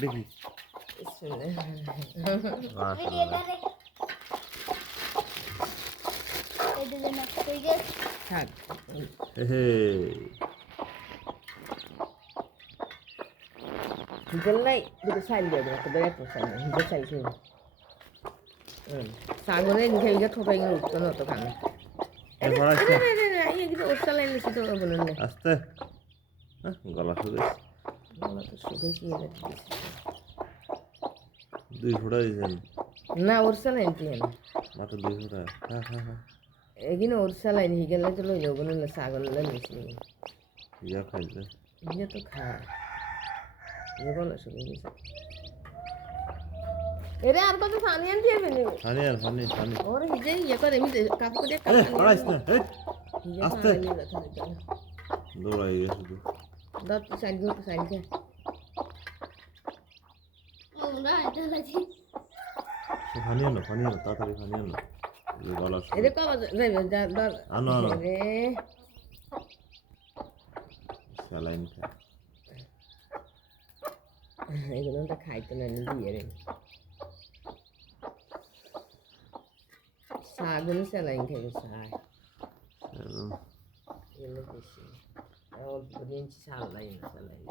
দেখি থাক হিজল নাই দুটো সাইল দিয়ে দেবো তোদের এত সাইল নেই হিজল সাইল সাগরে নিখে বিঘা ঠোপাই গেলে উঠতো না অত খানে এগুলো ওর চালাই নিছি তো বলুন না আস্তে গলা শুকাইছে গলা তো শুকাইছি দুই ফোঁটা দিয়েছেন না ওর চালাই নিতে মাত্র দুই ফোঁটা হ্যাঁ হ্যাঁ হ্যাঁ এগিনো ওর চালাই নি হিগেলে তো লই যাবো না সাগর নিছি ইয়া খাইলে হিজা তো খা হিজা গলা শুকিয়ে গেছে এরে আর কত পানি আনতে হবে নি পানি ওর হিজে ইয়ে করে এমনি কাকু করে পড়াইস না আস্তে দৌড়াই গেছে তো দাঁত তো সাইড ঘর সাইড ঘর পানি আনো তাড়াতাড়ি পানি আনো গলা এরে কবা যাইবে আনো রে স্যালাইন খায় এগুলো তো খাইতে না দিয়ে রে শাগুলো স্যালাইন খাইবে শাক এগুলো বেশি অল্প দিন শাল লাগে না স্যালাইন